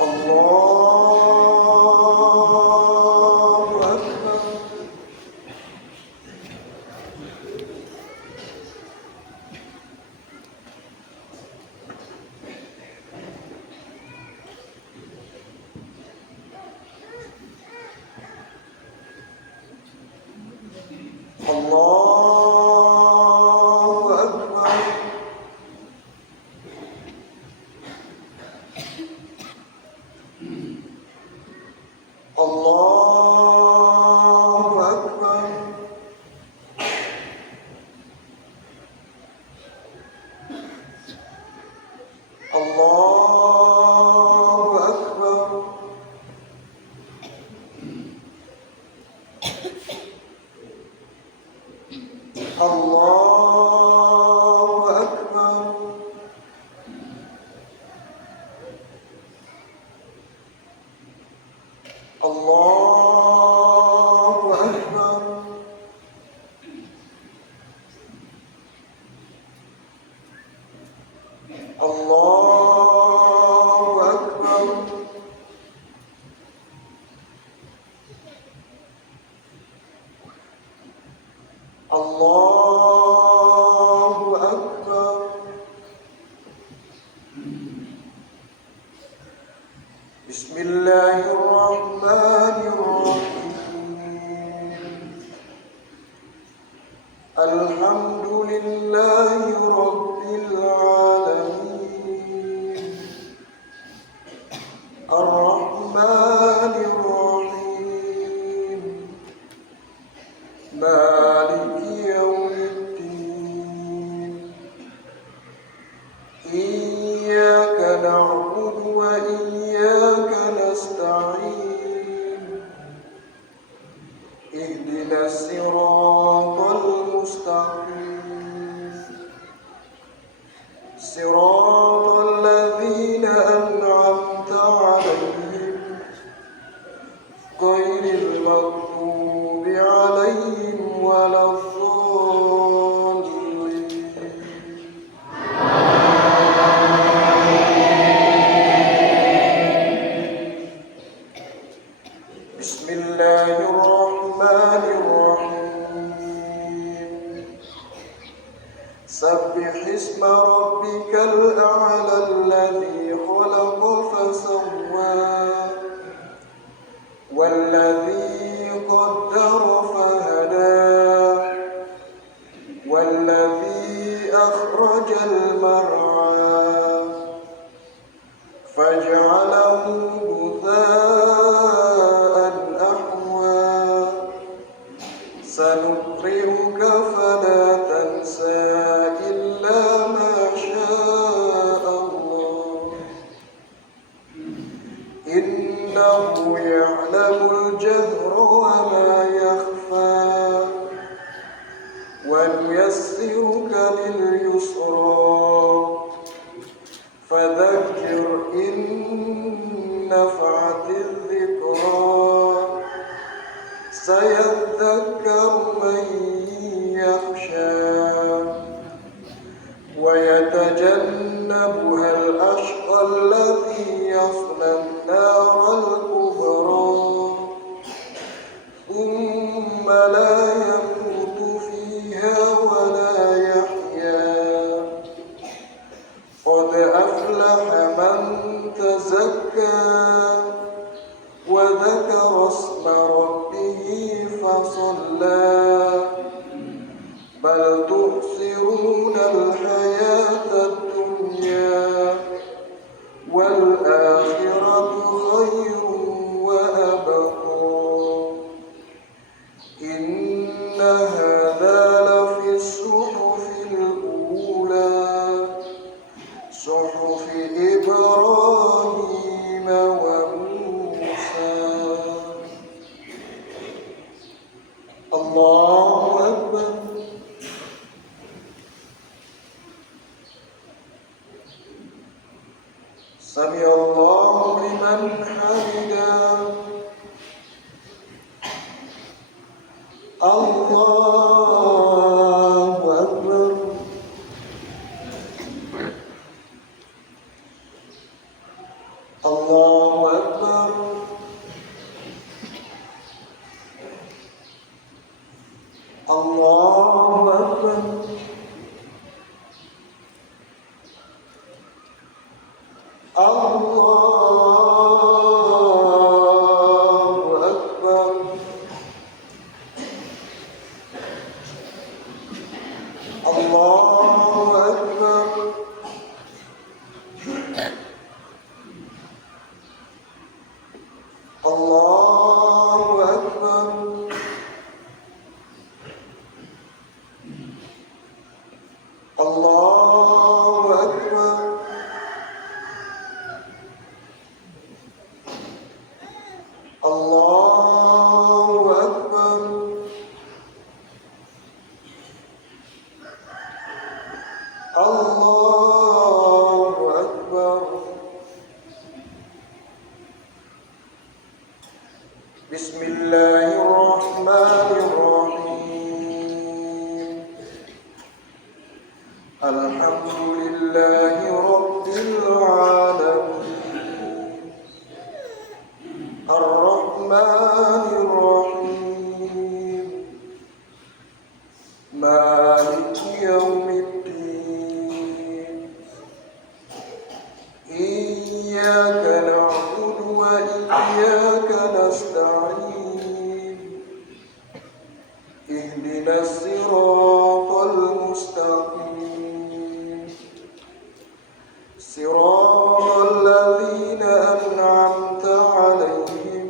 الله أكبر. الله أكبر. الله أكبر. الله أكبر. الله أكبر. الله أكبر. الله أكبر. الله أكبر. بسم الله الرحمن الرحيم. الحمد لله رب العالمين. الرحمن الرحيم. مالك يوم الدين. إياك نعبد وإياك نستعين. اهدنا الصراط المستقيم. صراط الذين أنعمت عليهم غير المغضوب عليهم ولا الضالين. بسم الله الرحمن الرحيم. سبح اسم ربك الأعلى الذي خلق فسوى والذي قدر فهدى والذي أخرج المرعى فجعله غثاء أحوى. سنقرئك فلا تنسى إلا ما شاء الله. إنه يعلم الجهر وما يخفى. ونيسرك لليسرى فذكر إن نفعت الذكرى. سيذكر من يخشى ويتجنبها الأشقى الذي يصلى النار الكبرى ثم لا يموت فيها ولا يحيا. قد أفلح من تزكى وذكر اسم ربه فصلى. بل تؤثرون الحياة الدنيا والآخرة خير وأبقى. إن هذا لفي الصحف الأولى صحف إبراهيم وموسى. الله أكبر. سمع الله لمن حمده. الله أكبر. الله الله أكبر الله أكبر الله أكبر الله أكبر بسم الله الرحمن الرحيم الحمد لله رب العالمين الرحمن الرحيم مالك يوم الدين إياك نعبد وإياك نستعين اهدنا الصراط المستقيم صراط الذين أنعمت عليهم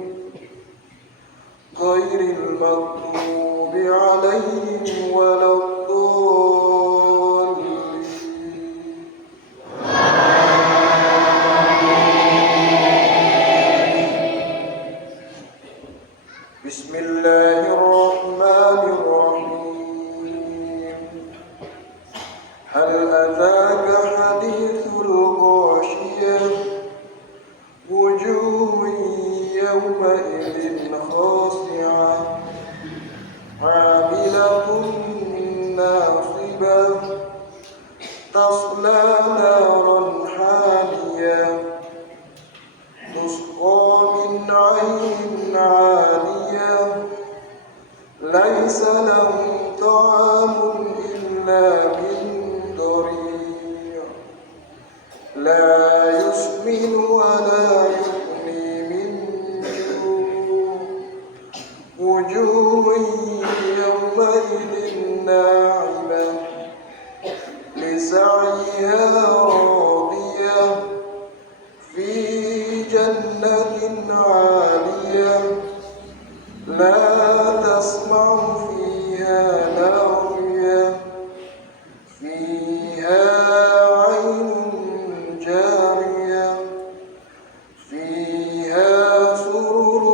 غير المغضوب عليهم ولا الضالين بسم الله الرحمن الرحيم هل أتاك حديث الغاشية وجوه يومئذ خاشعة عاملة ناصبة تصلى نارا حامية تسقى من عين عانية ليس لهم طعام إلا من ضريع لا يسمن ولا يغني من جوع وجوه يومئذ ناعمة لسعيها راضية في جنة عالية لا تسمع فيها لاغية فيها عين جارية فيها سرر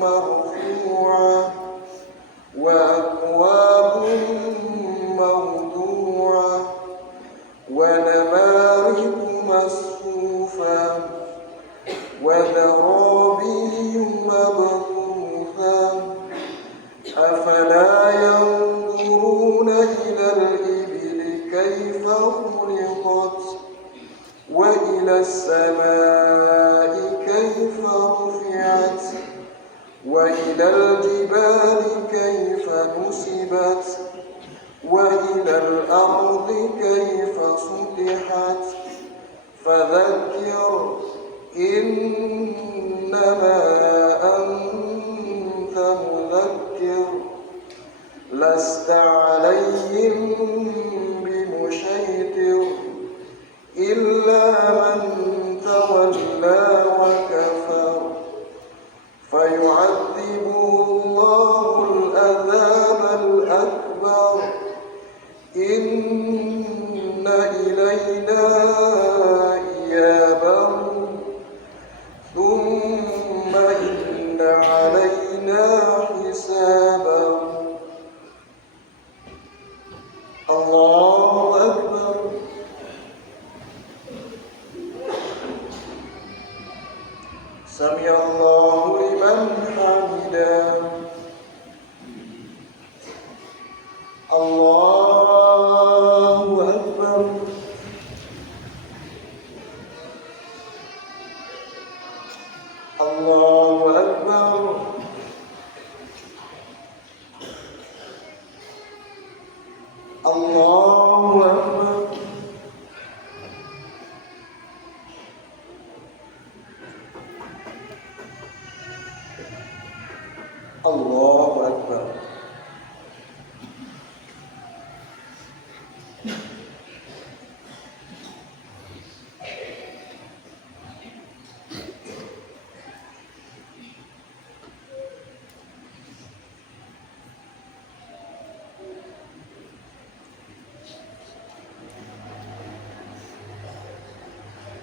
مرفوعة وأكواب موضوعة ونمارق مصفوفة وزرابي مبثوثة أفلا ينظرون إلى الإبل كيف خلقت وإلى السماء كيف رفعت وإلى الجبال كيف نصبت وإلى الأرض كيف سطحت فذكر إنما أنت مذكر لست عليهم بمسيطر إلا من تولى وكفر فيعذبه الله العذاب الأكبر إن إلينا إيابهم ثم إن علينا حسابهم الله أكبر سمع الله لمن حمده الله أكبر الله أكبر الله أكبر الله أكبر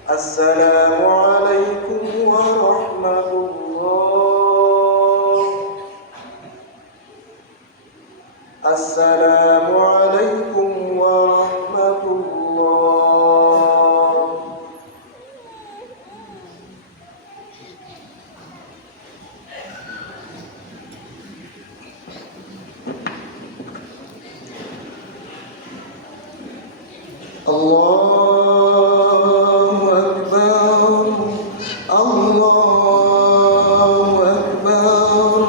السلام عليكم ورحمة الله. السلام عليكم ورحمة الله. الله أكبر. الله أكبر.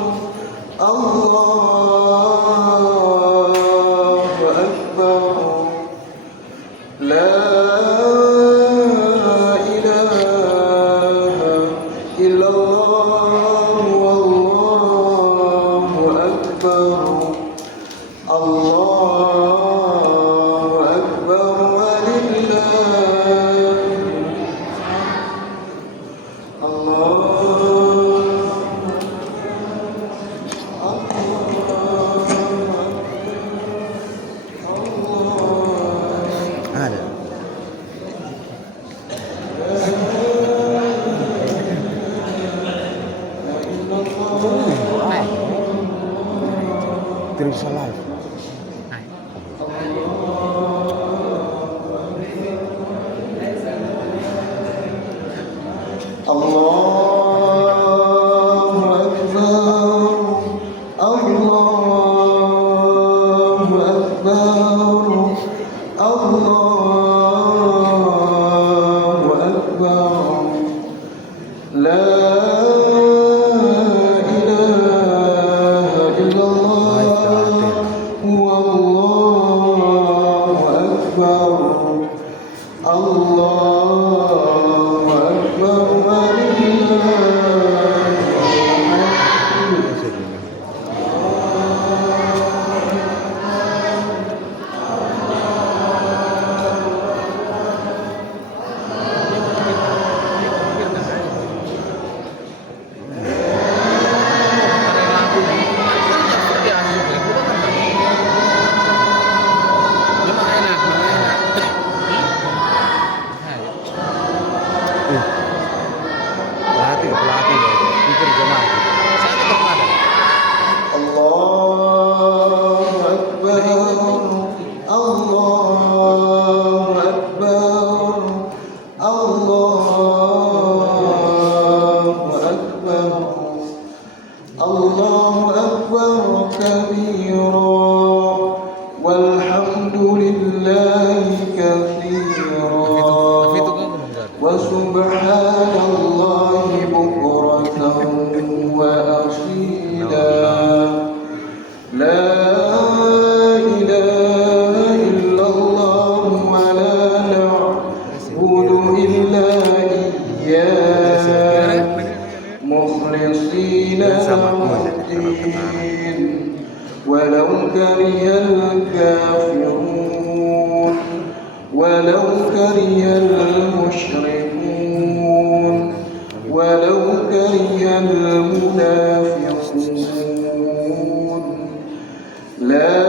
الله أكبر. لا إله إلا الله والله أكبر. الله أكبر ولله Ada. Terus live. الله أكبر. الله أكبر. الله أكبر. لا إله إلا الله والله أكبر. الله أكبر ولله pelatih pikir jemaah saya tetap ada. الله أكبر. الله أكبر. الله أكبر. الله أكبر كبيرا والحمد لله كثيرا وسبحان الله بكرة وأصيلا. لا إله إلا الله ولا نعبد إلا إياه مخلصين له الدين ولو كره الكافرون ولو كره المشركون ولو كره المنافقون. لا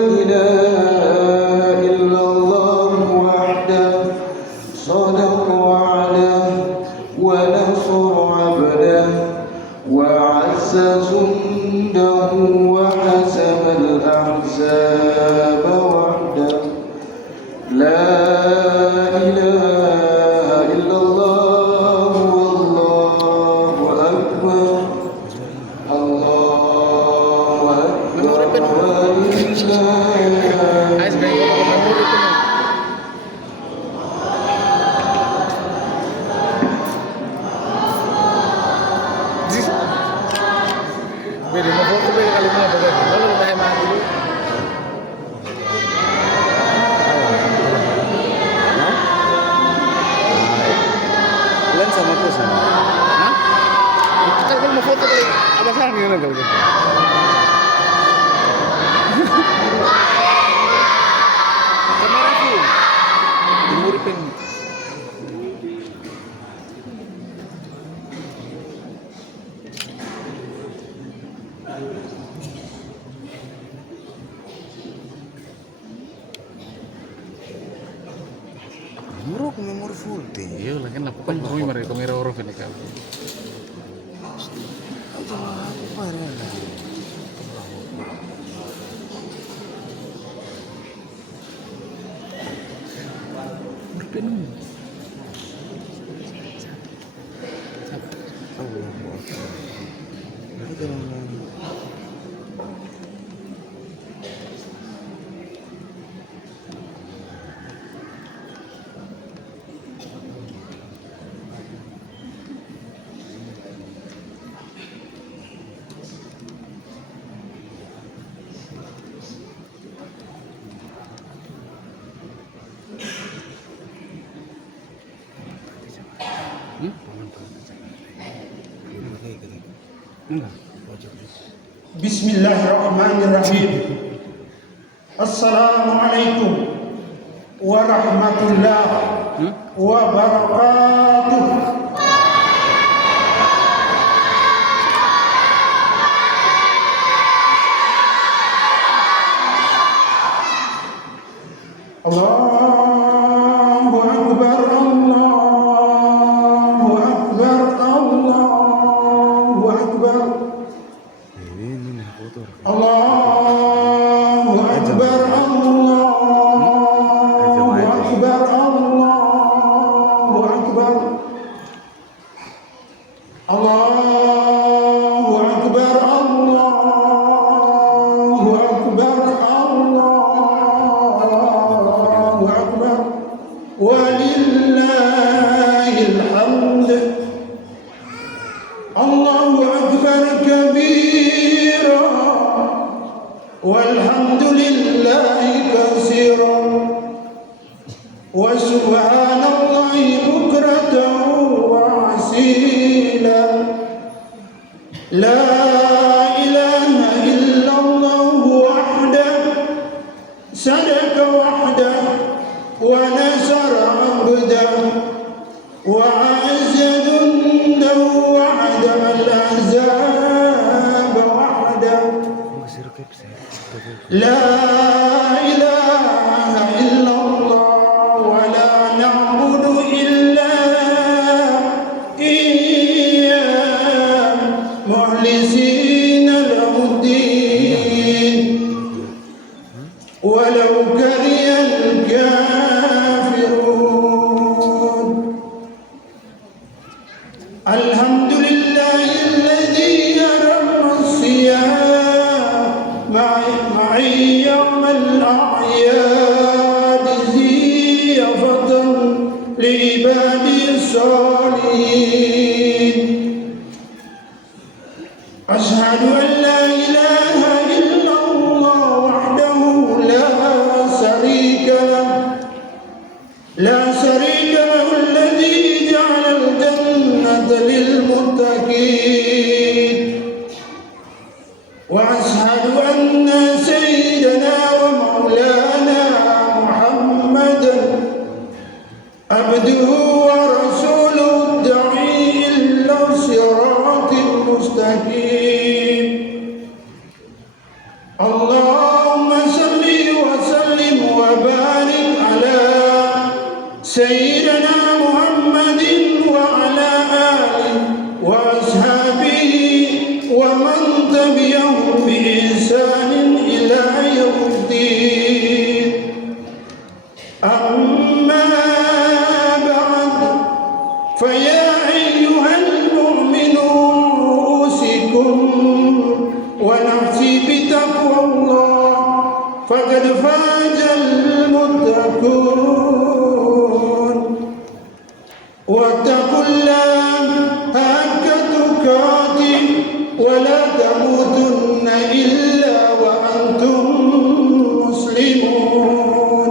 إله إلا الله وحده صدق وعده ونصر عبده وعز جنده وحزم الأحزاب وحده. لا إله إلا الله والله أكبر. الله أكبر ولله Beda mau foto beda kali mau beda. Lalu lebih hemat dulu. Lens sama aku sama. Hah? Kita kan mau foto kali. Apa salah nih nanti? Kamera full. Dimuripin. Buruk memori full dia lah kan lakukan kami mereka kamera orang ini kan. Apa ya? Berpenuh. Bismillahirrahmanirrahim. Assalamualaikum warahmatullahi wabarakatuh. Allahu Akbar, Allahu Akbar, Allahu Akbar. Ini kotor. Allahu Akbar, Allahu Akbar, Allahu Akbar. Allahu Akbar, Allahu Akbar, Allahu Akbar. Walillahil hamd. Allahu Akbar kabira walhamdulillahi katsiran wa subhanallahi bukratan wa asila. La ilaha illallah wahdahu sadaqa wahdahu wa nasara abdahu wa azza jundahu wahda al-ahzab wahda. La ilaha illallah wa la na'budu illa iyyah mukhlisina lahu-d-din walau karihal kafirun. Alhamdulillahilladzi yarama as-siyam ma'i yawm al-a'yad ziyafatan li ibadi salihin. Ashhadu an la ilaha illallah wahdahu la sharika lahu لا شريك له الذي جعل الجنة للمتقين. وأشهد أن سيدنا ومولانا محمدا عبده ورسوله الداعي إلى الصراط المستقيم. اللهم صل وسلم وبارك على سيدنا محمد وعلى آله وأصحابه ومن تبعهم بإحسان إلى يوم الدين. أما بعد فيا أيها المؤمنون أوصيكم ونفسي بتقوى الله فقد فاز المتقون. واتقوا الله حق تقاته ولا تموتن إلا وأنتم مسلمون.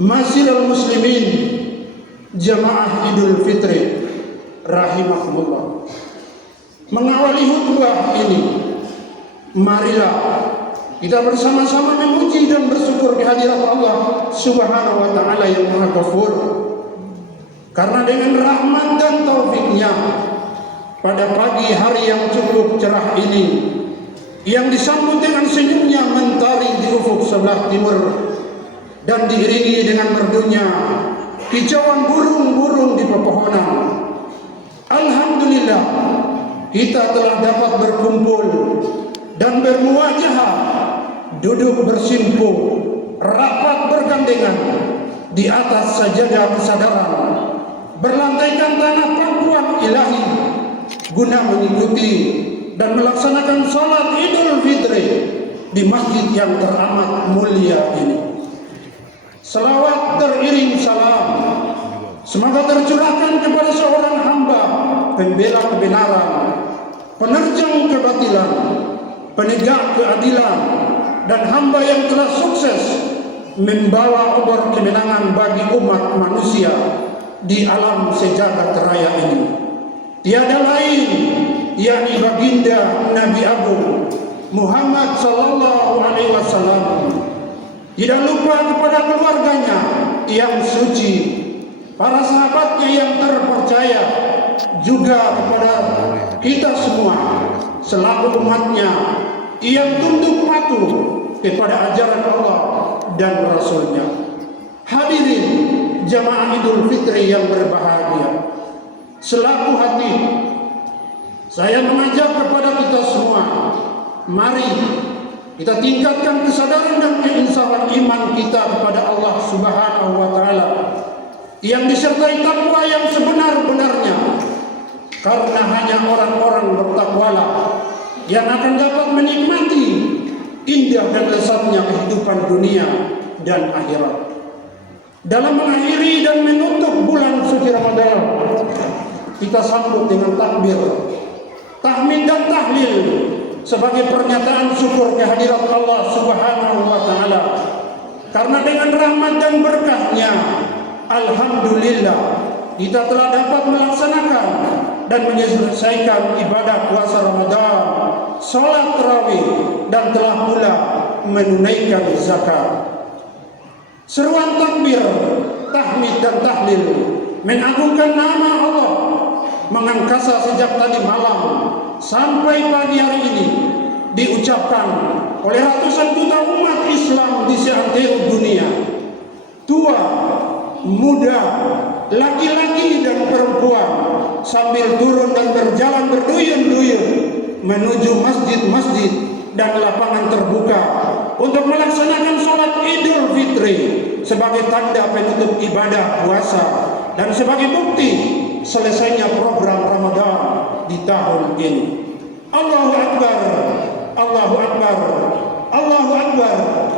Masyiral muslimin jamaah Idul Fitri rahimahumullah. Mengawali khutbah ini, marilah kita bersama-sama memuji dan bersyukur kehadirat Allah Subhanahu wa taala yang Maha Ghafur. Karena dengan rahmat dan taufiknya pada pagi hari yang cukup cerah ini, yang disambut dengan senyumnya mentari di ufuk sebelah timur, dan diiringi dengan merdunya kicauan burung-burung di pepohonan. Alhamdulillah, kita telah dapat berkumpul dan bermuajahah, duduk bersimpuh, rapat bergandengan di atas sajadah kesadaran, berlantaikan tanah pangkuan ilahi guna mengikuti dan melaksanakan salat Idul Fitri di masjid yang teramat mulia ini. Selawat teriring salam semoga tercurahkan kepada seorang hamba pembela kebenaran, penerjang kebatilan, penegak keadilan, dan hamba yang telah sukses membawa obor kemenangan bagi umat manusia di alam sejagat raya ini. Tiada lain yakni baginda Nabi Agung Muhammad sallallahu alaihi wasallam. Tidak lupa kepada keluarganya yang suci, para sahabatnya yang terpercaya, juga kepada kita semua selaku umatnya yang tunduk patuh kepada ajaran Allah dan Rasulnya. Hadirin jamaah Idul Fitri yang berbahagia, selaku hati saya mengajak kepada kita semua, mari kita tingkatkan kesadaran dan keinsafan iman kita kepada Allah Subhanahu wa taala yang disertai takwa yang sebenar-benarnya, karena hanya orang-orang bertakwalah yang akan dapat menikmati indah dan lezatnya kehidupan dunia dan akhirat. Dalam mengakhiri dan menutup bulan suci Ramadan, kita sambut dengan takbir, tahmid dan tahlil sebagai pernyataan syukur kehadirat Allah Subhanahu wa taala. Karena dengan rahmat dan berkahnya, alhamdulillah, kita telah dapat melaksanakan dan menyelesaikan ibadah puasa Ramadan, salat tarawih, dan telah pula menunaikan zakat. Seruan takbir, tahmid dan tahlil mengagungkan nama Allah mengangkasa sejak tadi malam sampai pagi hari ini diucapkan oleh ratusan juta umat Islam di seantero dunia. Tua, muda, laki-laki dan perempuan sambil turun dan berjalan berduyun-duyun menuju masjid-masjid dan lapangan terbuka untuk melaksanakan sholat Idul Fitri sebagai tanda penutup ibadah puasa dan sebagai bukti selesainya program Ramadan di tahun ini. Allahu Akbar, Allahu Akbar, Allahu Akbar,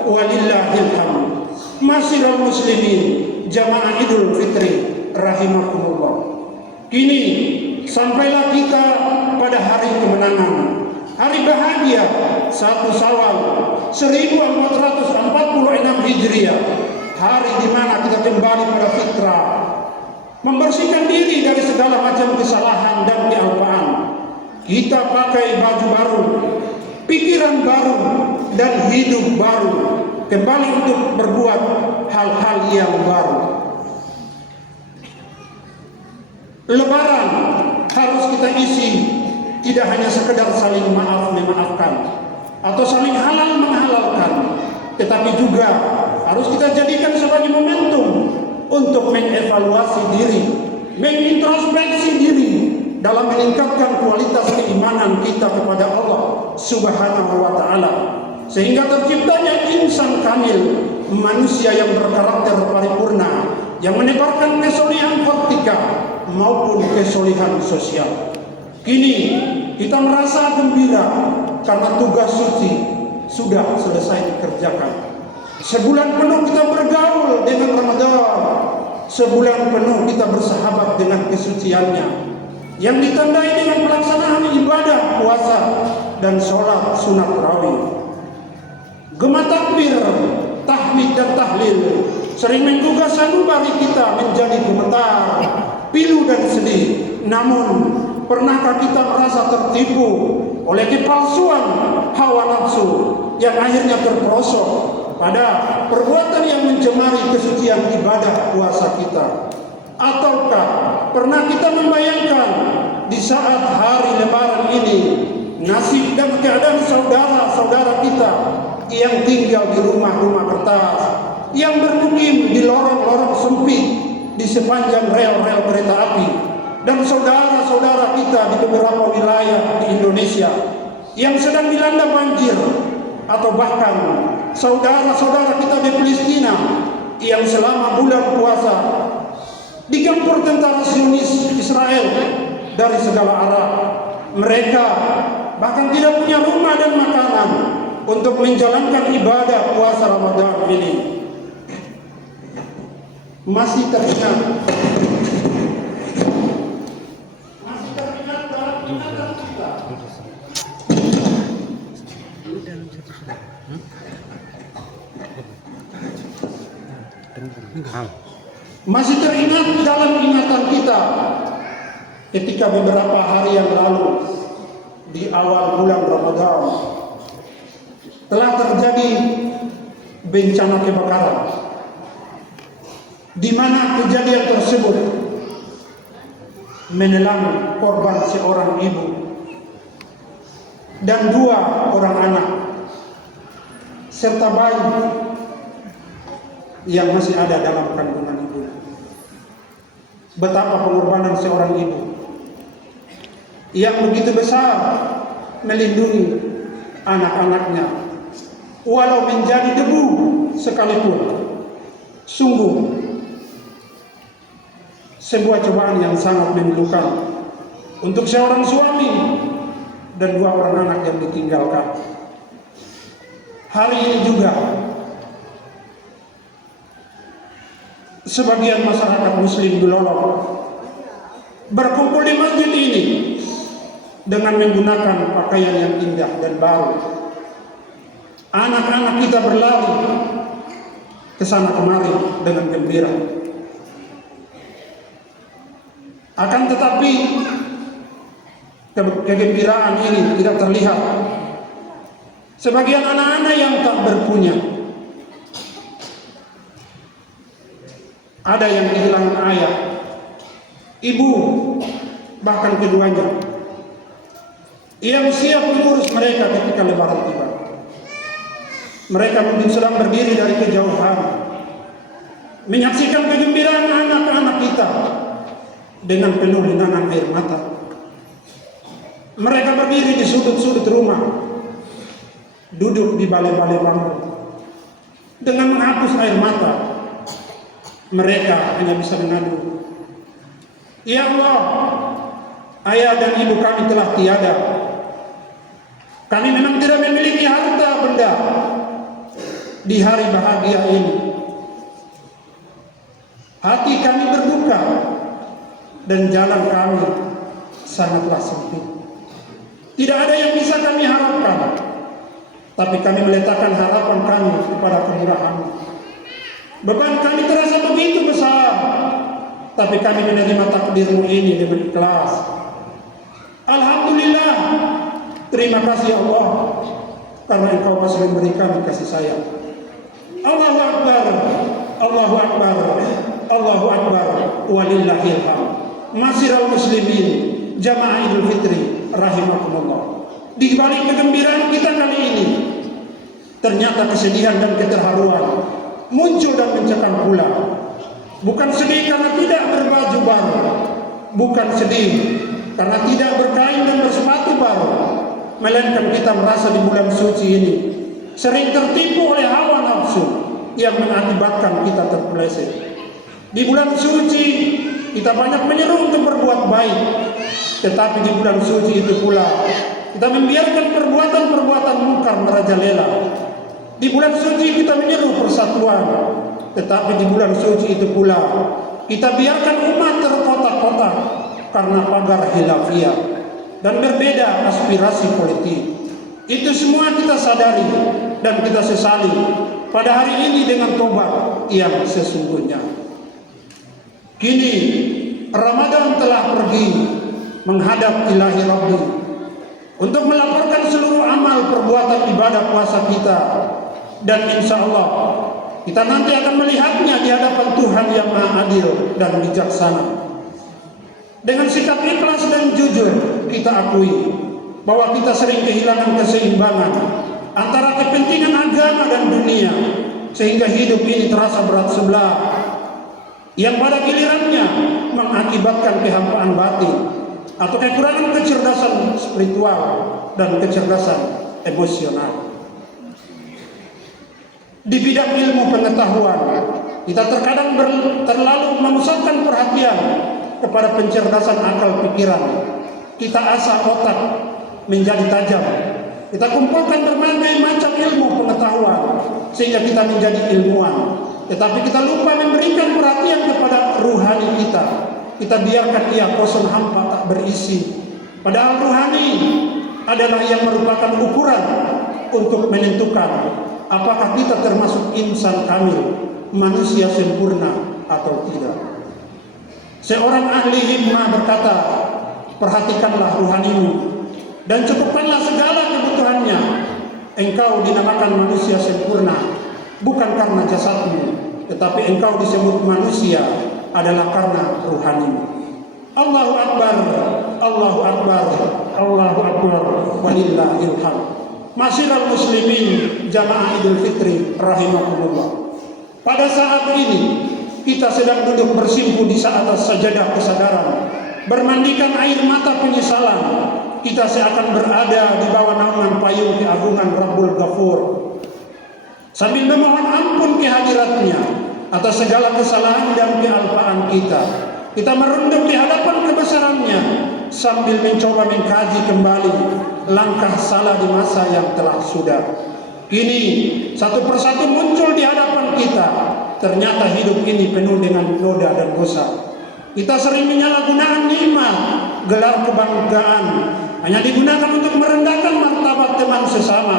walillahil hamd. Masyiral muslimin, jamaah Idul Fitri rahimakumullah. Kini sampailah kita pada hari kemenangan, hari bahagia 1 Syawal 1446 Hijriah, hari di mana kita kembali pada fitrah, membersihkan diri dari segala macam kesalahan dan kealpaan. Kita pakai baju baru, pikiran baru, dan hidup baru, kembali untuk berbuat hal-hal yang baru. Lebaran harus kita isi tidak hanya sekedar saling maaf memaafkan atau saling halal menghalalkan, tetapi juga harus kita jadikan sebagai momentum untuk mengevaluasi diri, mengintrospeksi diri dalam meningkatkan kualitas keimanan kita kepada Allah Subhanahu wa taala, sehingga terciptanya insan kamil, manusia yang berkarakter paripurna, yang menebarkan kesolehan vertikal maupun kesolehan sosial. Kini kita merasa gembira karena tugas suci sudah selesai dikerjakan. Sebulan penuh kita bergaul dengan Ramadan, sebulan penuh kita bersahabat dengan kesuciannya, yang ditandai dengan pelaksanaan ibadah puasa dan sholat sunat tarawih. Gema takbir, tahmid dan tahlil sering menggugah sanubari kita menjadi gemetar, pilu dan sedih. Namun pernahkah kita merasa tertipu oleh kepalsuan hawa nafsu yang akhirnya terperosok pada perbuatan yang mencemari kesucian ibadah puasa kita? Ataukah pernah kita membayangkan di saat hari Lebaran ini nasib dan keadaan saudara-saudara kita yang tinggal di rumah-rumah kertas, yang bermukim di lorong-lorong sempit di sepanjang rel-rel kereta api, dan saudara-saudara kita di beberapa wilayah di Indonesia yang sedang dilanda banjir, atau bahkan saudara-saudara kita di Palestina yang selama bulan puasa digempur tentara Zionis Israel dari segala arah. Mereka bahkan tidak punya rumah dan makanan untuk menjalankan ibadah puasa Ramadan ini. Masih teringat dalam ingatan kita. Masih teringat dalam ingatan kita ketika beberapa hari yang lalu di awal bulan Ramadan telah terjadi bencana kebakaran, di mana kejadian tersebut menelan korban seorang ibu dan 2 orang anak serta bayi yang masih ada dalam kandungan ibu. Betapa pengorbanan seorang ibu yang begitu besar melindungi anak-anaknya walau menjadi debu sekalipun. Sungguh sebuah cobaan yang sangat memilukan untuk seorang suami dan 2 orang anak yang ditinggalkan. Hari ini juga sebagian masyarakat muslim di Lolong berkumpul di masjid ini dengan menggunakan pakaian yang indah dan baru. Anak-anak kita berlari ke sana kemari dengan gembira. Akan tetapi kegembiraan ini tidak terlihat. Sebagian anak-anak yang tak berpunya, ada yang kehilangan ayah, ibu, bahkan keduanya, yang siap mengurus mereka ketika lebaran tiba. Mereka mungkin sedang berdiri dari kejauhan menyaksikan kegembiraan anak-anak kita dengan penuh linangan air mata. Mereka berdiri di sudut-sudut rumah, duduk di balai-balai bambu dengan menghapus air mata. Mereka hanya bisa mengadu, "Ya Allah, ayah dan ibu kami telah tiada. Kami memang tidak memiliki harta benda di hari bahagia ini. Hati kami berduka dan jalan kami sangatlah sempit. Tidak ada yang bisa kami harapkan, tapi kami meletakkan harapan kami kepada kemurahan-Mu. Beban kami terasa begitu besar, tapi kami menerima takdir-Mu ini dengan ikhlas. Alhamdulillah, terima kasih Allah, karena Engkau masih memberi kami kasih sayang. Allahu Akbar, Allahu Akbar, Allahu Akbar, walillahil hamd. Masiral muslimin, jamaah Idul Fitri, rahimakumullah. Di balik kegembiraan kita kali ini, ternyata kesedihan dan keterharuan muncul dan mencekam pula. Bukan sedih karena tidak berbaju baru, bukan sedih karena tidak berkain dan bersepatu baru, melainkan kita merasa di bulan suci ini sering tertipu oleh hawa nafsu yang mengakibatkan kita terpeleset. Di bulan suci kita banyak menyeru untuk berbuat baik, tetapi di bulan suci itu pula kita membiarkan perbuatan-perbuatan mungkar merajalela. Di bulan suci kita menyeru persatuan, tetapi di bulan suci itu pula kita biarkan umat terkotak-kotak karena pagar khilafiyah dan berbeda aspirasi politik. Itu semua kita sadari dan kita sesali pada hari ini dengan tobat yang sesungguhnya. Kini Ramadan telah pergi menghadap ilahi Rabbi untuk melaporkan seluruh amal perbuatan ibadah puasa kita, dan insya Allah kita nanti akan melihatnya di hadapan Tuhan yang Maha Adil dan bijaksana. Dengan sikap ikhlas dan jujur kita akui bahwa kita sering kehilangan keseimbangan antara kepentingan agama dan dunia sehingga hidup ini terasa berat sebelah, yang pada gilirannya mengakibatkan kehampaan batin atau kekurangan kecerdasan spiritual dan kecerdasan emosional. Di bidang ilmu pengetahuan, kita terkadang terlalu memusatkan perhatian kepada pencerdasan akal pikiran. Kita asah otak menjadi tajam. Kita kumpulkan berbagai macam ilmu pengetahuan sehingga kita menjadi ilmuwan. Tetapi kita lupa memberikan perhatian kepada ruhani kita. Kita biarkan ia kosong hampa tak berisi. Padahal ruhani adalah yang merupakan ukuran untuk menentukan apakah kita termasuk insan kamil, manusia sempurna atau tidak. Seorang ahli hikmah berkata, perhatikanlah ruhanimu dan cukupkanlah segala kebutuhannya. Engkau dinamakan manusia sempurna bukan karena jasadmu, tetapi engkau disebut manusia adalah karena ruhanimu. Allahu Akbar, Allahu Akbar, Allahu Akbar, walillahil hamd. Masyiral muslimin jamaah Idul Fitri rahimakumullah. Pada saat ini kita sedang duduk bersimpu di atas sajadah kesadaran, bermandikan air mata penyesalan. Kita seakan berada di bawah naungan payung keagungan Rabbul Ghafur, sambil memohon ampun kehadiratnya atas segala kesalahan dan kealpaan kita. Kita merunduk di hadapan kebesarannya sambil mencoba mengkaji kembali langkah salah di masa yang telah sudah. Kini satu persatu muncul di hadapan kita. Ternyata hidup ini penuh dengan noda dan dosa. Kita sering menyalahgunakan nikmat, gelar kebanggaan hanya digunakan untuk merendahkan martabat teman sesama.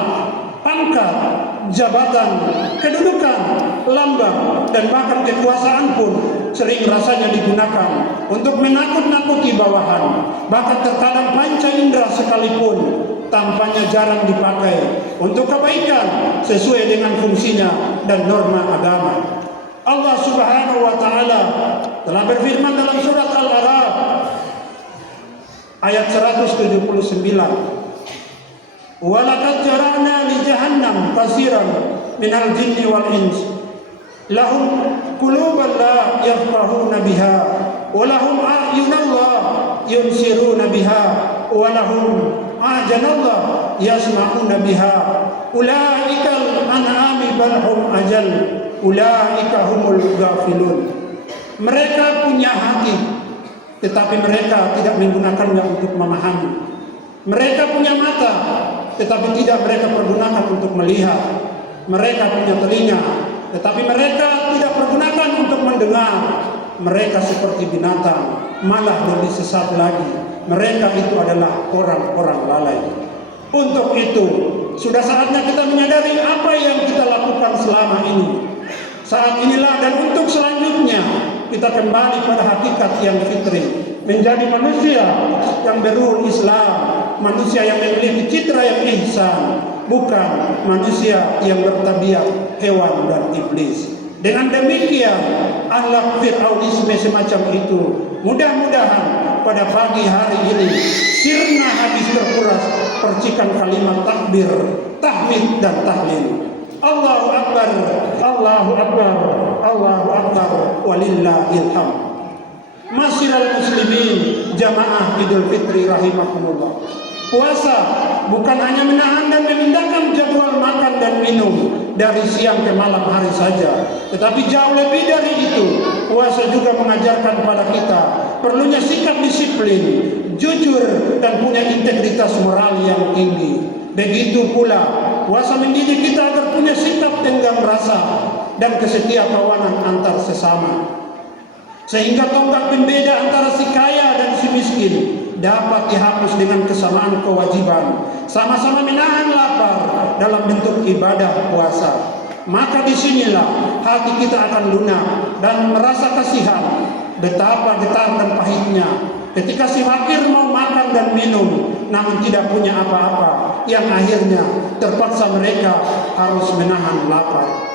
Pangkat, jabatan, kedudukan, lambang, dan bahkan kekuasaan pun sering rasanya digunakan untuk menakut-nakuti bawahan. Bahkan terkadang panca indera sekalipun tampaknya jarang dipakai untuk kebaikan sesuai dengan fungsinya dan norma agama. Allah Subhanahu wa taala telah berfirman dalam surat Al-A'raf ayat 179, "Walaqad jara'na li jahannam katsiran minal jinni wal ins lahum quluban la yafqahuna biha wa lahum a'yunun la yubsiruna biha wa lahum a'janun la yasma'una biha ulaikal an'ami bal hum ajal ulaika humul ghafilun." Mereka punya hati, tetapi mereka tidak menggunakannya untuk memahami. Mereka punya mata, tetapi tidak mereka pergunakan untuk melihat. Mereka punya telinga, tetapi mereka tidak pergunakan untuk mendengar. Mereka seperti binatang, malah lebih sesat lagi. Mereka itu adalah orang-orang lalai. Untuk itu, sudah saatnya kita menyadari apa yang kita lakukan selama ini. Saat inilah dan untuk selanjutnya kita kembali pada hakikat yang fitri, menjadi manusia yang berruh Islam, manusia yang memiliki citra yang ihsan, bukan manusia yang bertabiat hewan dan iblis. Dengan demikian, akhlak Fir'aunisme semacam itu mudah-mudahan pada pagi hari ini sirna habis terkuras percikan kalimat takbir, tahmid dan tahlil. Allahu Akbar, Allahu Akbar, Allahu Akbar, walillahil hamd. Masyiral muslimin jamaah Idul Fitri rahimakumullah. Puasa bukan hanya menahan dan memindahkan jadwal makan dan minum dari siang ke malam hari saja, tetapi jauh lebih dari itu. Puasa juga mengajarkan pada kita perlunya sikap disiplin, jujur, dan punya integritas moral yang tinggi. Begitu pula puasa mendidik kita agar punya sikap tenggang rasa dan kesetiakawanan antar sesama, sehingga tonggak pembeda antara si kaya dan si miskin dapat dihapus dengan kesamaan kewajiban, sama-sama menahan lapar dalam bentuk ibadah puasa. Maka disinilah hati kita akan lunak dan merasa kasihan betapa getar dan pahitnya ketika si fakir mau makan dan minum namun tidak punya apa-apa, yang akhirnya terpaksa mereka harus menahan lapar.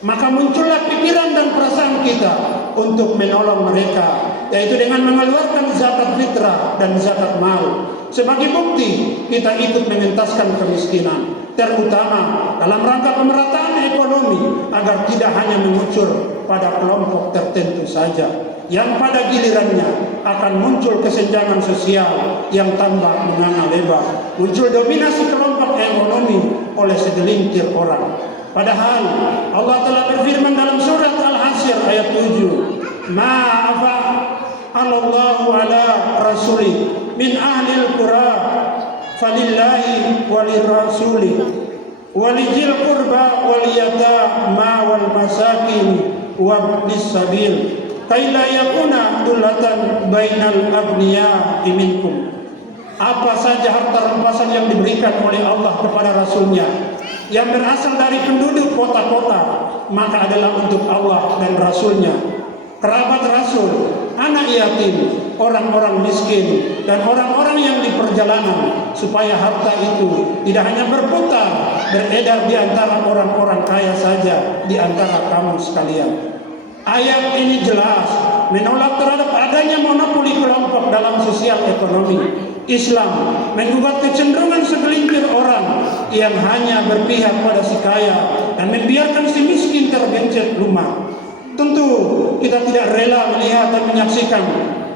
Maka muncullah pikiran dan perasaan kita untuk menolong mereka, yaitu dengan mengeluarkan zakat fitrah dan zakat mal. Sebagai bukti kita ikut mengentaskan kemiskinan. terutama dalam rangka pemerataan ekonomi agar tidak hanya mengucur pada kelompok tertentu saja yang pada gilirannya akan muncul kesenjangan sosial yang tambah menganga lebar, muncul dominasi kelompok ekonomi oleh segelintir orang. Padahal Allah telah berfirman dalam surat Al-Hasyr ayat 7, ma'afa Allahu ala rasuli min ahlil qura falillahi walirrasuli walijil qurba waliyatama wal masakin wabnis sabil kaila yakuna dulatan bainal agniya minkum. Apa saja harta rampasan yang diberikan oleh Allah kepada Rasulnya yang berasal dari penduduk kota-kota, maka adalah untuk Allah dan Rasulnya, kerabat Rasul, anak yatim, orang-orang miskin, dan orang-orang yang di perjalanan, supaya harta itu tidak hanya berputar, beredar di antara orang-orang kaya saja, di antara kamu sekalian. Ayat ini jelas menolak terhadap adanya monopoli kelompok dalam sosial ekonomi. Islam menggugat kecenderungan segelintir orang yang hanya berpihak pada si kaya dan membiarkan si miskin tergencet lumah. Tentu kita tidak rela melihat dan menyaksikan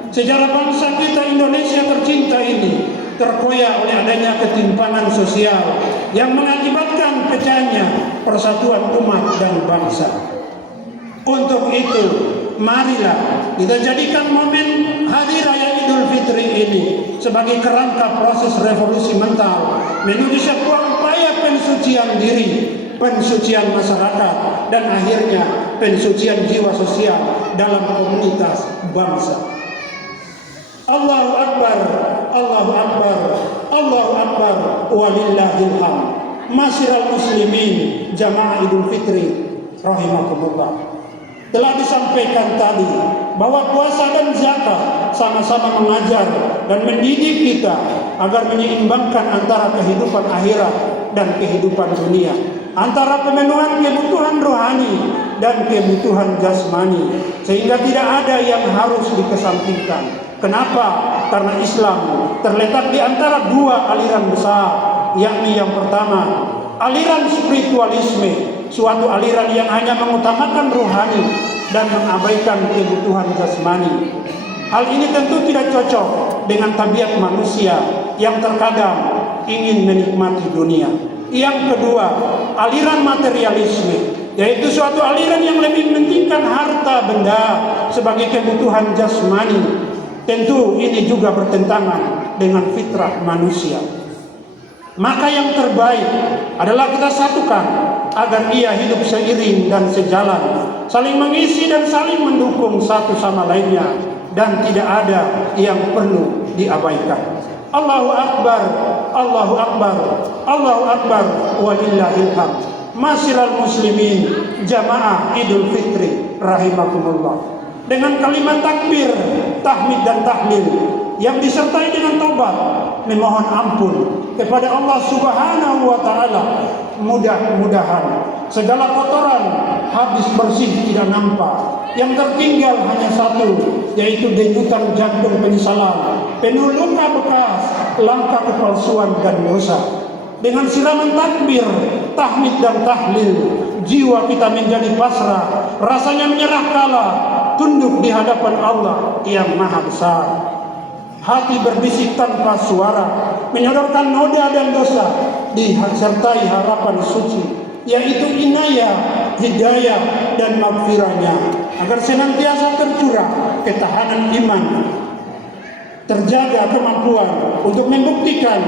sejarah bangsa kita Indonesia tercinta ini terkoyak oleh adanya ketimpangan sosial yang mengakibatkan pecahnya persatuan umat dan bangsa. Untuk itu, marilah kita jadikan momen Hari Raya Idul Fitri ini sebagai kerangka proses revolusi mental menuju sebuah upaya pensucian diri, pensucian masyarakat, dan akhirnya pensucian jiwa sosial dalam komunitas bangsa. Allahu Akbar, Allahu Akbar, Allahu Akbar, walillahil hamd. Masyiral muslimin, jamaah Idul Fitri rahimakumullah. Telah disampaikan tadi bahwa puasa dan zakat sama-sama mengajar dan mendidik kita agar menyeimbangkan antara kehidupan akhirat dan kehidupan dunia, antara pemenuhan kebutuhan rohani dan kebutuhan jasmani, sehingga tidak ada yang harus dikesampingkan. Kenapa? Karena Islam terletak di antara dua aliran besar, yakni yang pertama, aliran spiritualisme, suatu aliran yang hanya mengutamakan rohani dan mengabaikan kebutuhan jasmani. Hal ini tentu tidak cocok dengan tabiat manusia yang terkadang ingin menikmati dunia. Yang kedua, aliran materialisme, yaitu suatu aliran yang lebih mementingkan harta benda sebagai kebutuhan jasmani. Tentu ini juga bertentangan dengan fitrah manusia. Maka yang terbaik adalah kita satukan agar ia hidup seiring dan sejalan, saling mengisi dan saling mendukung satu sama lainnya, dan tidak ada yang perlu diabaikan. Allahu Akbar, Allahu Akbar, Allahu Akbar, walillahil hamd. Masyiral muslimin, jamaah Idul Fitri rahimakumullah. Dengan kalimat takbir, tahmid dan tahlil yang disertai dengan taubat, memohon ampun kepada Allah Subhanahu wa taala, mudah-mudahan segala kotoran habis bersih tidak nampak. Yang tertinggal hanya satu, yaitu denyutan jantung penyesalan, penuh luka bekas, langkah kepalsuan dan dosa. Dengan siraman takbir, tahmid dan tahlil, jiwa kita menjadi pasrah, rasanya menyerah kalah, tunduk di hadapan Allah yang Maha Besar. Hati berbisik tanpa suara, menyodorkan noda dan dosa, disertai harapan suci, yaitu inayah, hidayah, dan maghfirahnya, agar senantiasa tercurah ketahanan iman, terjaga kemampuan untuk membuktikan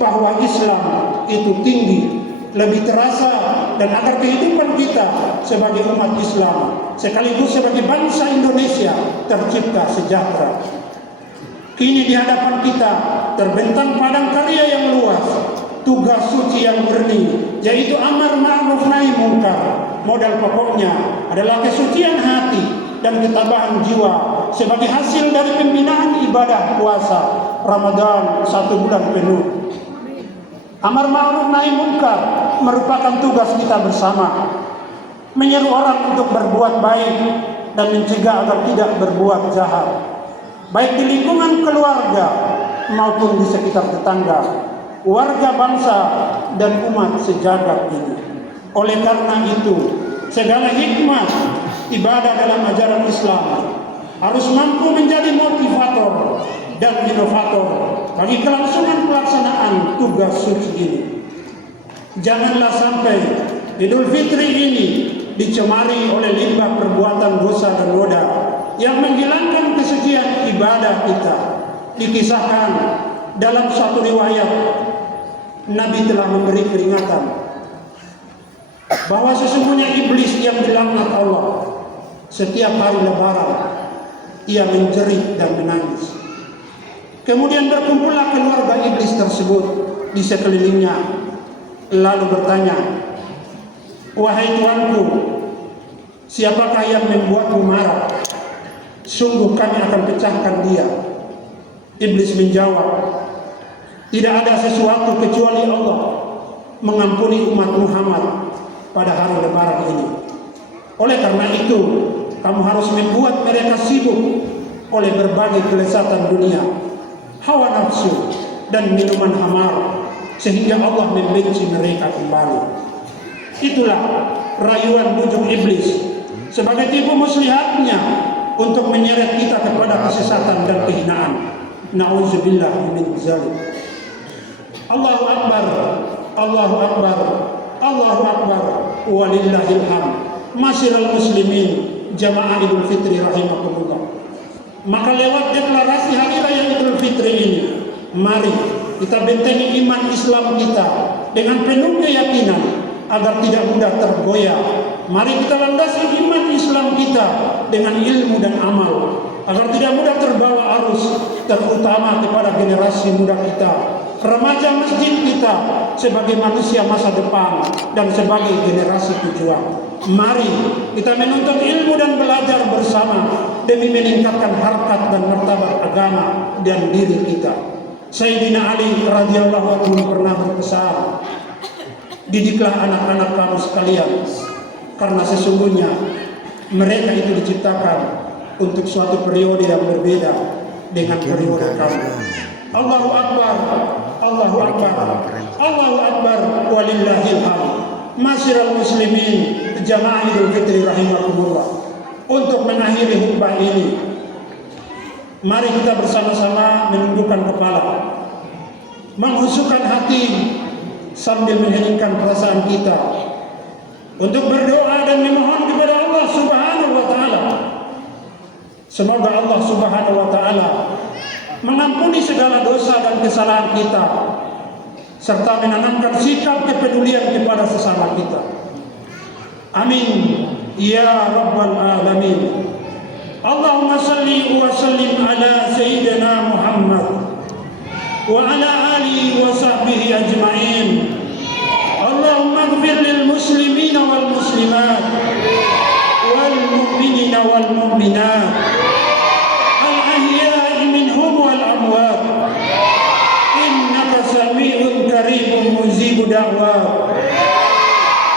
bahwa Islam itu tinggi, lebih terasa, dan agar kehidupan kita sebagai umat Islam sekaligus sebagai bangsa Indonesia tercipta sejahtera. Kini di hadapan kita terbentang padang karya yang luas, tugas suci yang murni, yaitu amar ma'ruf nahi munkar. Modal pokoknya adalah kesucian hati dan ketabahan jiwa sebagai hasil dari pembinaan ibadah puasa Ramadan 1 bulan penuh. Amar ma'ruf nahi munkar merupakan tugas kita bersama, menyeru orang untuk berbuat baik dan mencegah agar tidak berbuat jahat, baik di lingkungan keluarga maupun di sekitar tetangga, warga bangsa, dan umat sejagat ini. Oleh karena itu, segala hikmah ibadah dalam ajaran Islam harus mampu menjadi motivator dan inovator bagi kelangsungan pelaksanaan tugas suci ini. Janganlah sampai Idul Fitri ini dicemari oleh limbah perbuatan dosa dan noda yang menghilangkan kesucian ibadah kita. Dikisahkan dalam satu riwayat, Nabi telah memberi peringatan bahwa sesungguhnya iblis yang dilaknat Allah, setiap hari Lebaran ia menjerit dan menangis. Kemudian berkumpullah keluarga iblis tersebut di sekelilingnya, lalu bertanya, "Wahai Tuanku, siapakah yang membuatmu marah? Sungguh kami akan pecahkan dia." Iblis menjawab, "Tidak ada sesuatu kecuali Allah mengampuni umat Muhammad pada hari Lebaran ini. Oleh karena itu, kamu harus membuat mereka sibuk oleh berbagai kelezatan dunia, hawa nafsu, dan minuman hamar, sehingga Allah membenci mereka kembali." Itulah rayuan bujuk iblis sebagai tipu muslihatnya untuk menyeret kita kepada kesesatan dan kehinaan. Na'udzubillah min dzalik. Allahu Akbar, Allahu Akbar, Allahu Akbar, walillahil hamd. Masyiral muslimin, jamaah Idul Fitri rahimakumullah. Maka lewat deklarasi hari raya Idul Fitri ini, mari kita bentengi iman Islam kita dengan penuh keyakinan agar tidak mudah tergoyah. Mari kita landasi iman Islam kita dengan ilmu dan amal agar tidak mudah terbawa arus, terutama kepada generasi muda kita, remaja masjid kita sebagai manusia masa depan dan sebagai generasi tujuan. Mari kita menuntut ilmu dan belajar bersama demi meningkatkan harkat dan martabat agama dan diri kita. Sayyidina Ali radhiyallahu anhu pernah berpesan, "Didiklah anak-anak kamu sekalian, karena sesungguhnya mereka itu diciptakan untuk suatu periode yang berbeda dengan periode kamu." Allahu Akbar, Allahu Akbar, Allahu Akbar, walillahil hamd. Masyiral muslimin, jamaah Idul Fitri rahimakumullah. Untuk mengakhiri khutbah ini, mari kita bersama-sama menundukkan kepala, menghusukkan hati sambil mengheningkan perasaan kita untuk berdoa dan memohon kepada Allah Subhanahu wa taala. Semoga Allah Subhanahu wa taala mengampuni segala dosa dan kesalahan kita serta menanamkan sikap kepedulian kepada sesama kita. Amin ya rabbal alamin. Allahumma salli wa sallim ala sayyidina Muhammad wa ala alihi wa sahbihi ajma'in. Allahumma ighfir lil muslimina wal muslimat wal mu'minina wal mu'minat al ahya'i minhum wal amwat. Innaka sami'un qaribun mujibu da'wat.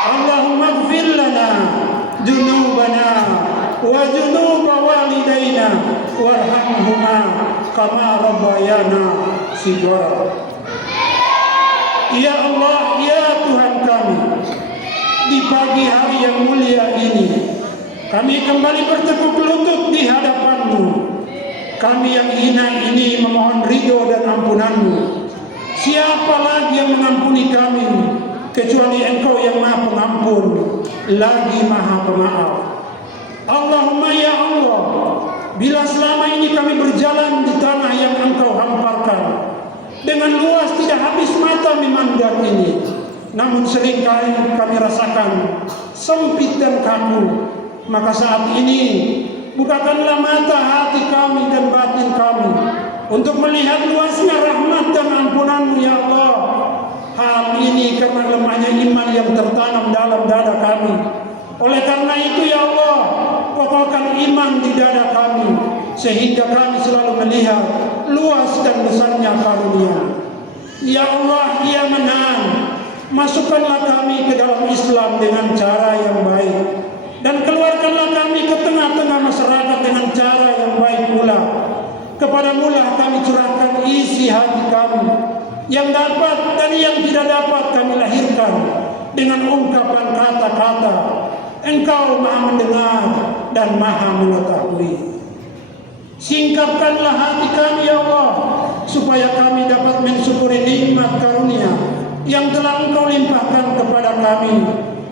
Allahumma ighfir lana dunubana wa dunuba walidayna warhamhuma kama rabbayana shighara. Ya Allah, ya Tuhan kami, di pagi hari yang mulia ini kami kembali bertekuk lutut di hadapan-Mu. Kami yang hina ini memohon ridho dan ampunan-Mu. Siapa lagi yang mengampuni kami kecuali Engkau yang Maha Pengampun lagi Maha Pemaaf. Allahumma ya Allah, bila selama ini kami berjalan di tanah yang Engkau hamparkan, dengan luas tidak habis mata memandang ini, namun seringkali kami rasakan sempit dan kaku. Maka saat ini bukakanlah mata hati kami dan batin kami untuk melihat luasnya rahmat dan ampunan-Mu ya Allah. Hal ini karena lemahnya iman yang tertanam dalam dada kami. Oleh karena itu ya Allah, kokohkan iman di dada kami sehingga kami selalu melihat luas dan besarnya karunia. Ya Allah, ya Manan, masukkanlah kami ke dalam Islam dengan cara yang baik dan keluarkanlah kami ke tengah-tengah masyarakat dengan cara yang baik pula. Kepada-Mu lah kami curahkan isi hati kami. yang dapat dan yang tidak dapat kami lahirkan dengan ungkapan kata-kata. Engkau Maha mendengar dan Maha mengetahui. Singkapkanlah hati kami ya Allah, supaya kami dapat mensyukuri nikmat karunia yang telah Engkau limpahkan kepada kami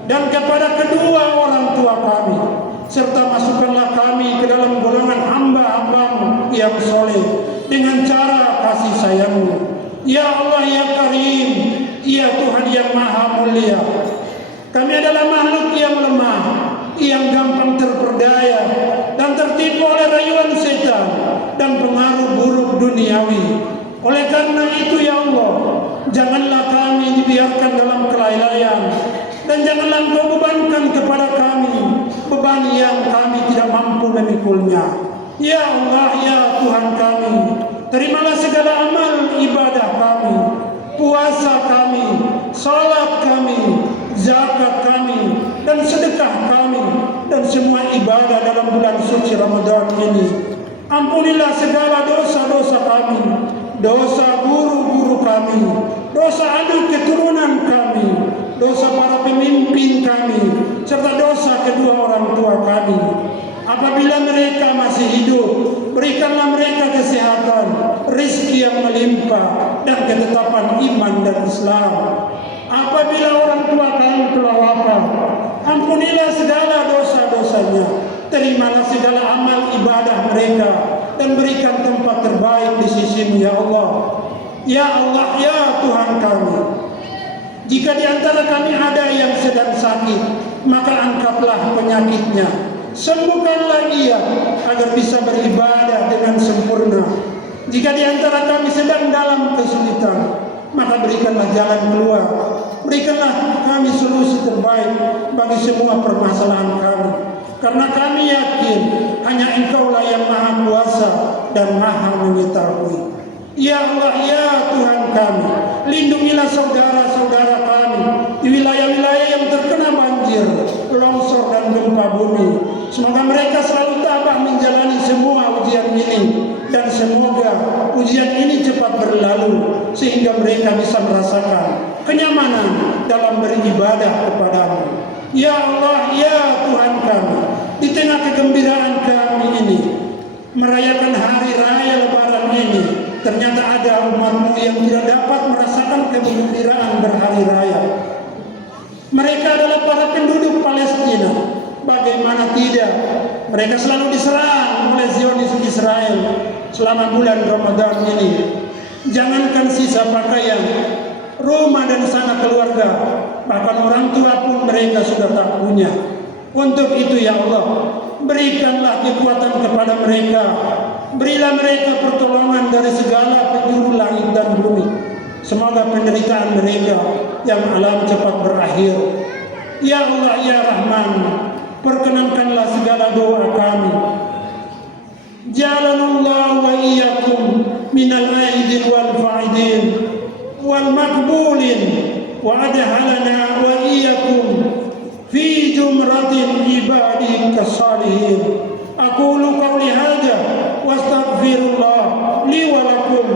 dan kepada kedua orang tua kami, serta masukkanlah kami ke dalam golongan hamba-Hambamu yang soleh dengan cara kasih sayang-Mu. Ya Allah ya Karim, ya Tuhan yang Maha Mulia, kami adalah makhluk yang lemah, yang gampang terperdaya dan tertipu oleh rayuan setan dan pengaruh buruk duniawi. Oleh karena itu ya Allah, janganlah kami dibiarkan dalam kelalaian, dan janganlah Engkau bebankan kepada kami beban yang kami tidak mampu memikulnya. Ya Allah ya Tuhan kami, terimalah segala amal ibadah kami, puasa kami, salat kami, zakat kami, dan sedekah kami, dan semua ibadah dalam bulan suci Ramadan ini. Ampunilah segala dosa-dosa kami, dosa guru-guru kami, dosa anak keturunan kami, dosa para pemimpin kami, serta dosa kedua orang tua kami. Apabila mereka masih hidup, berikanlah mereka kesehatan, rezeki yang melimpah, dan ketetapan iman dan Islam. Apabila orang tua kami telah wafat, ampunilah segala dosa-dosanya, terimalah segala amal ibadah mereka, dan berikan tempat terbaik di sisi-Mu ya Allah. Ya Allah ya Tuhan kami, jika di antara kami ada yang sedang sakit, maka angkatlah penyakitnya, sembuhkanlah ia agar bisa beribadah dengan sempurna. Jika di antara kami sedang dalam kesulitan, maka berikanlah jalan keluar. Berikanlah kami solusi terbaik bagi semua permasalahan kami, karena kami yakin hanya Engkaulah yang Maha Kuasa dan Maha Mengetahui. Ya Allah ya Tuhan kami, lindungilah saudara-saudara kami di wilayah-wilayah yang terkena banjir, longsor dan gempa bumi. Semoga mereka selalu tabah menjalani semua ujian ini, dan semoga ujian ini cepat berlalu sehingga mereka bisa merasakan kenyamanan dalam beribadah kepadamu. Ya Allah ya Tuhan kami, di tengah kegembiraan kami ini merayakan hari raya Lebaran ini, ternyata ada umat-Mu yang tidak dapat merasakan kegembiraan berhari raya. Mereka adalah para penduduk Palestina. Bagaimana tidak, mereka selalu diserang oleh Zionis Israel selama bulan Ramadan ini. Jangankan sisa pakaian, rumah dan sanak keluarga, bahkan orang tua pun mereka sudah tak punya. Untuk itu ya Allah, berikanlah kekuatan kepada mereka, berilah mereka pertolongan dari segala penjuru langit dan bumi. Semoga penderitaan mereka yang alam cepat berakhir. Ya Allah ya Rahman, perkenankanlah segala doa kami. Jalanullah wa iyyakum minal aidin wal fa'idin wal makbulin, wa adhalana wa iyyakum fi jumratin ibadika salihin. Aqulu qawli hadha wa astaghfirullah li wa lakum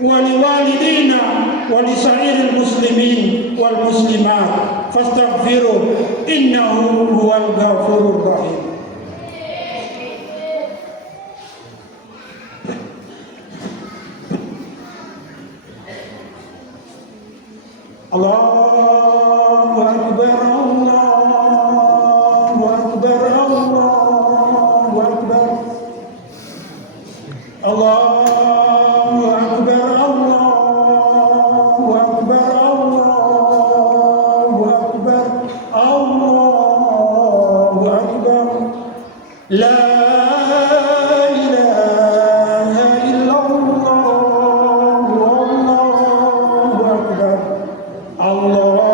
wa liwalidina wa lisairil muslimin wal muslimat fastaghfiruh innahu huwal ghafurur rahim. Allahu akbar, Allahu akbar, Allahu akbar, Allahu akbar, Allahu akbar, Allahu akbar, Allahu akbar. La ilaha illallah, Allahu akbar, Allahu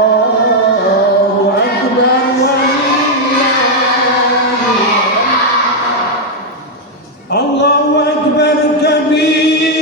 akbar, walillahi Allahu akbar kabir.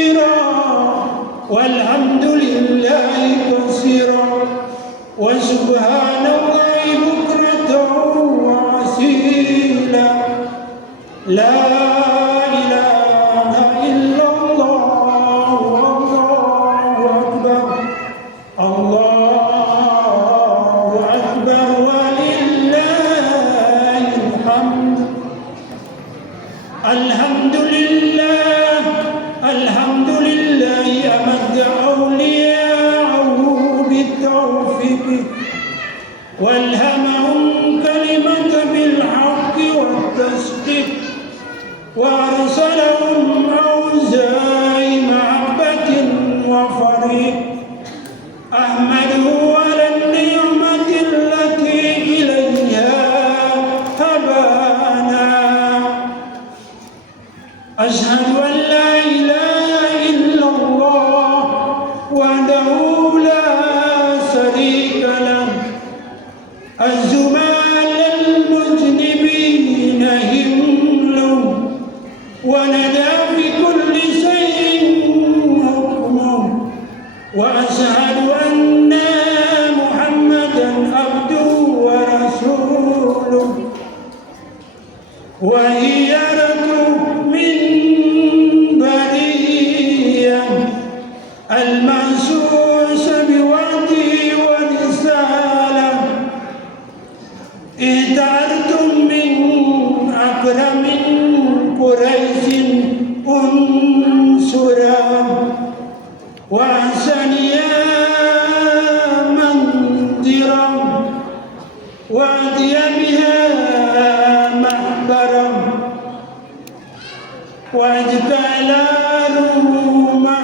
روما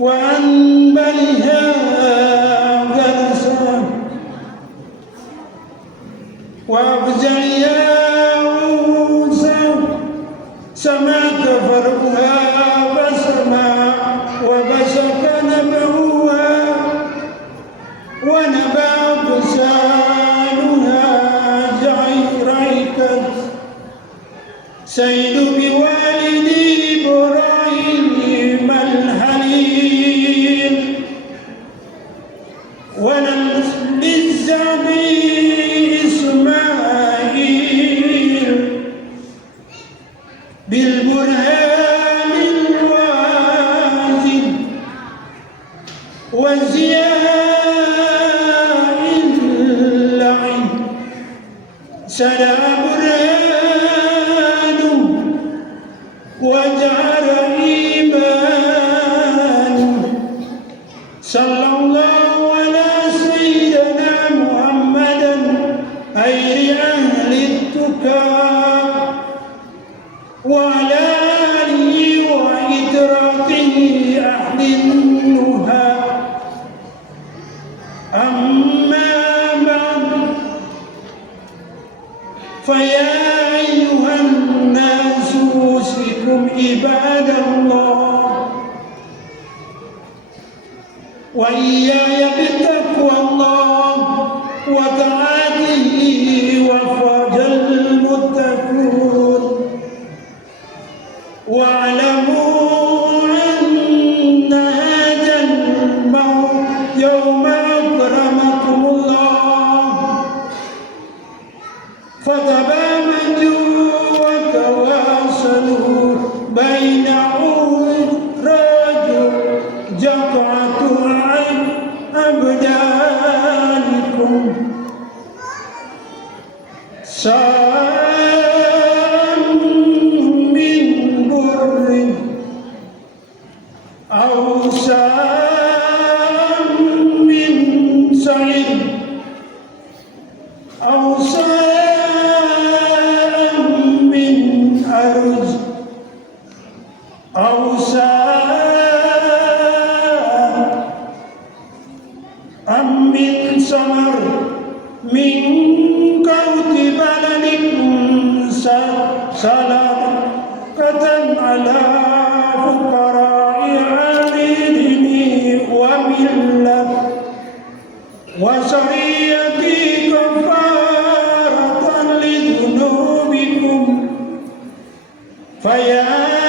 وأنبلها غرسا وأبزعها عوسا سمعت فرقها بسما وبسك نبوها ونبى بسانها جعيريكا سيد بوالدي إبراهيم الحليم وللزبي إسماعيل بالبرهان الواجب وزياء اللعن سلا برهان وجعل إيمان صلى الله على سيدنا محمدا خير أهل التقى وعلى آله وإدراكه أهل النهى أما بعد فيا أيها الناس أوصيكم عباد الله وإياي بتقوى الله وطاعته وفاز المتقون واعلموا أن هذا الموت يوم أكرمكم الله فتبامجوا وتواصلوا بين رجل جقعة عن أبدانكم ساء من بر أو ساء من سعيد أو ساء من أرز أو ساء من سمر من قوت بلدكم صدقة على فقراء أهل دين وملة وشريعة كفارة لذنوبكم فيا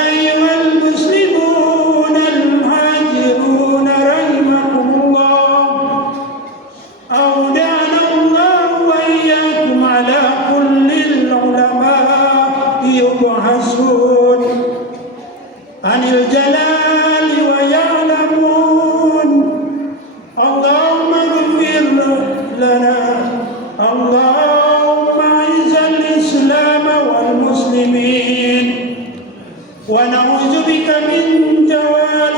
أيها المسلمون المهاجرون رحمكم الله أودعنا الله وإياكم على كل العلماء يبحثون عن الجلال ويعلمون اللهم اغفر لنا اللهم أعز الإسلام والمسلمين ونعوذ بك من زوال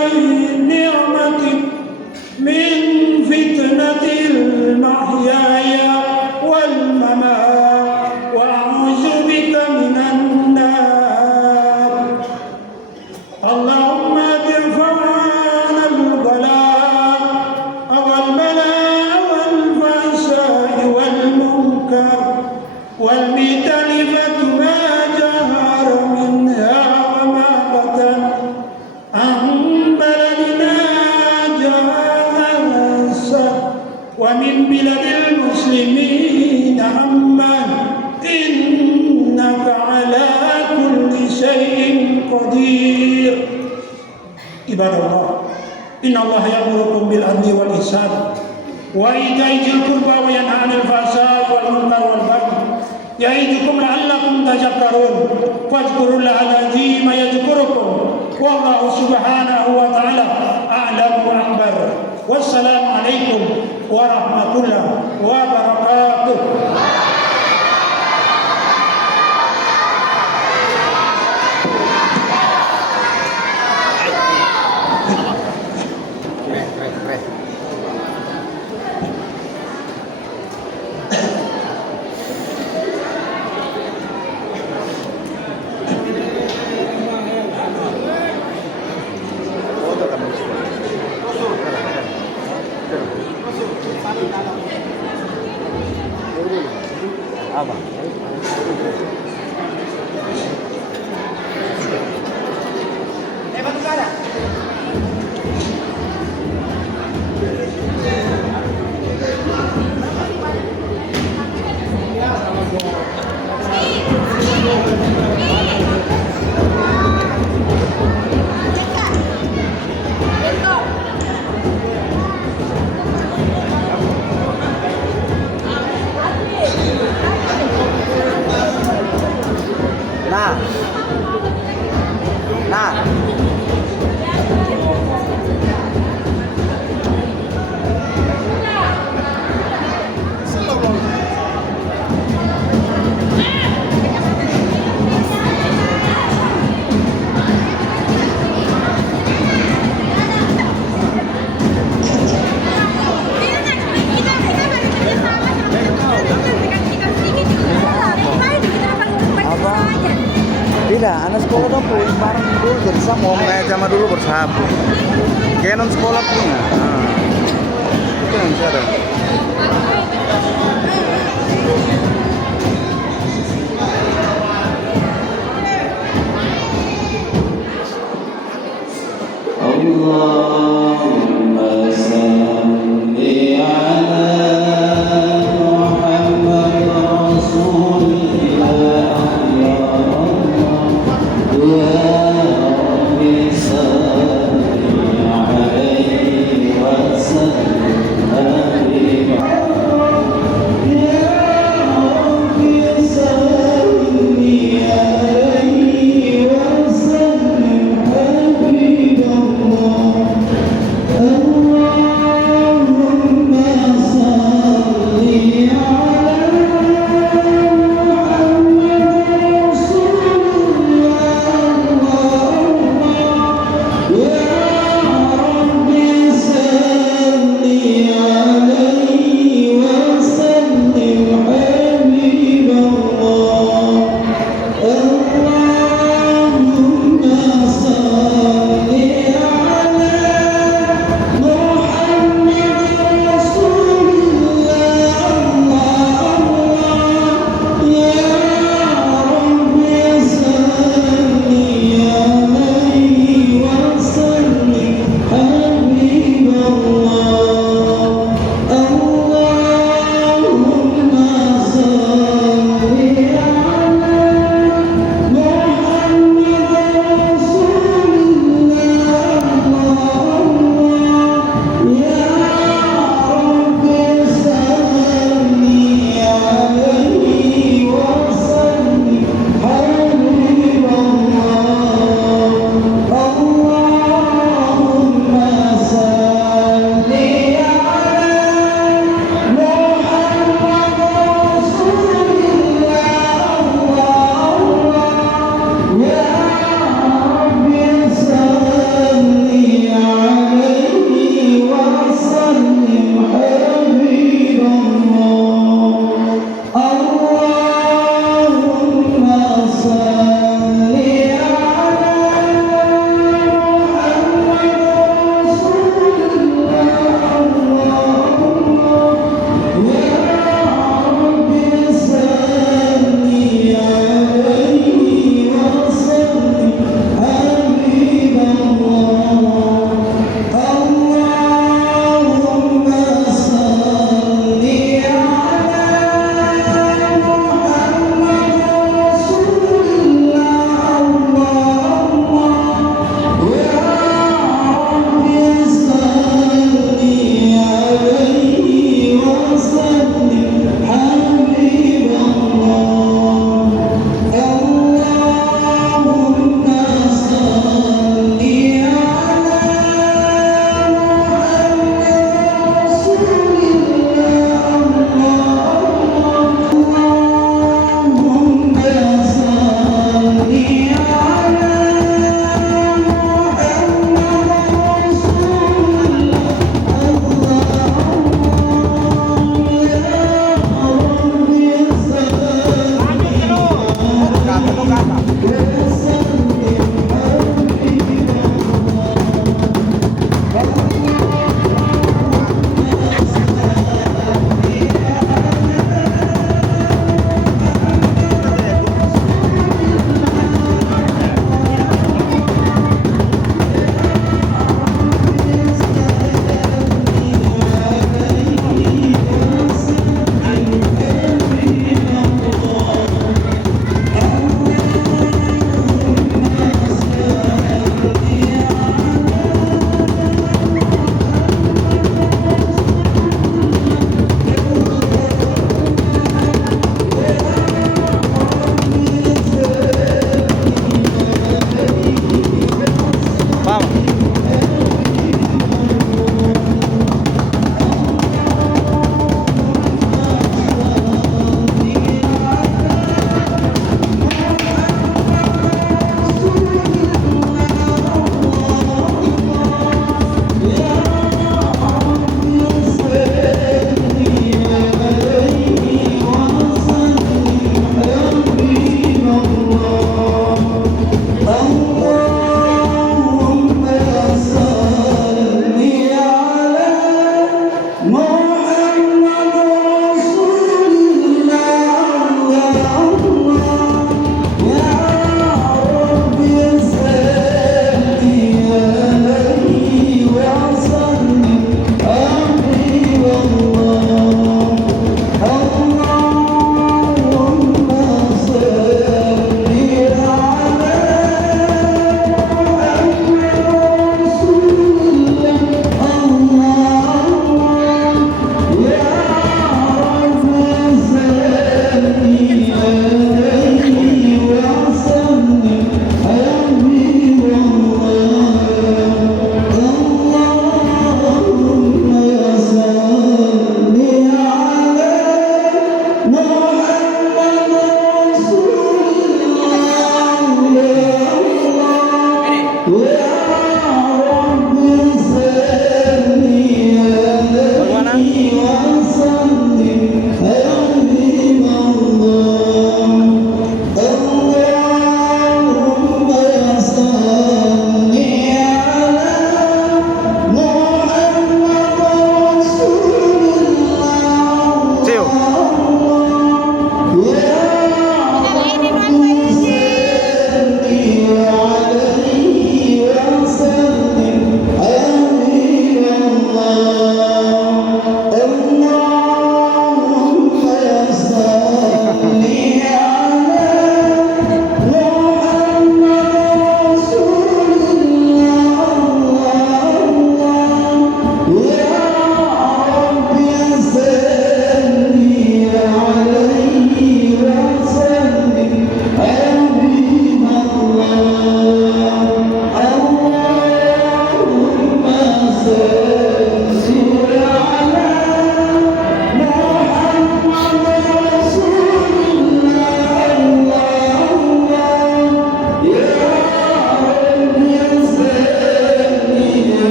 نعمتك من فتنة المحياي والممات وأعوذ بك من النار اللهم ادفع عنا البلاء والفحشاء والمنكر والمختلفة ما جهر منها وما بطن عن بلدنا جاهزا ومن بلاد المسلمين عما إنك على كل شيء قدير عباد الله إن الله يأمركم بالعدل والإحسان وإيتاء ذي القربى وينهى عن الفحشاء والمنكر والبغي يعظكم لعلكم تذكرون فاذكروا الله العظيم يذكركم والله سبحانه وتعالى أعلم وأكبر والسلام عليكم ورحمة الله وبركاته. Nah. Tidak, anak sekolah dong pun bareng dulu bersama, kayak zaman dulu bersahabat. Kayak non sekolah punya. Nah, itu yang saya. Allahumma salli ala Muhammad Rasulillah ya Allah.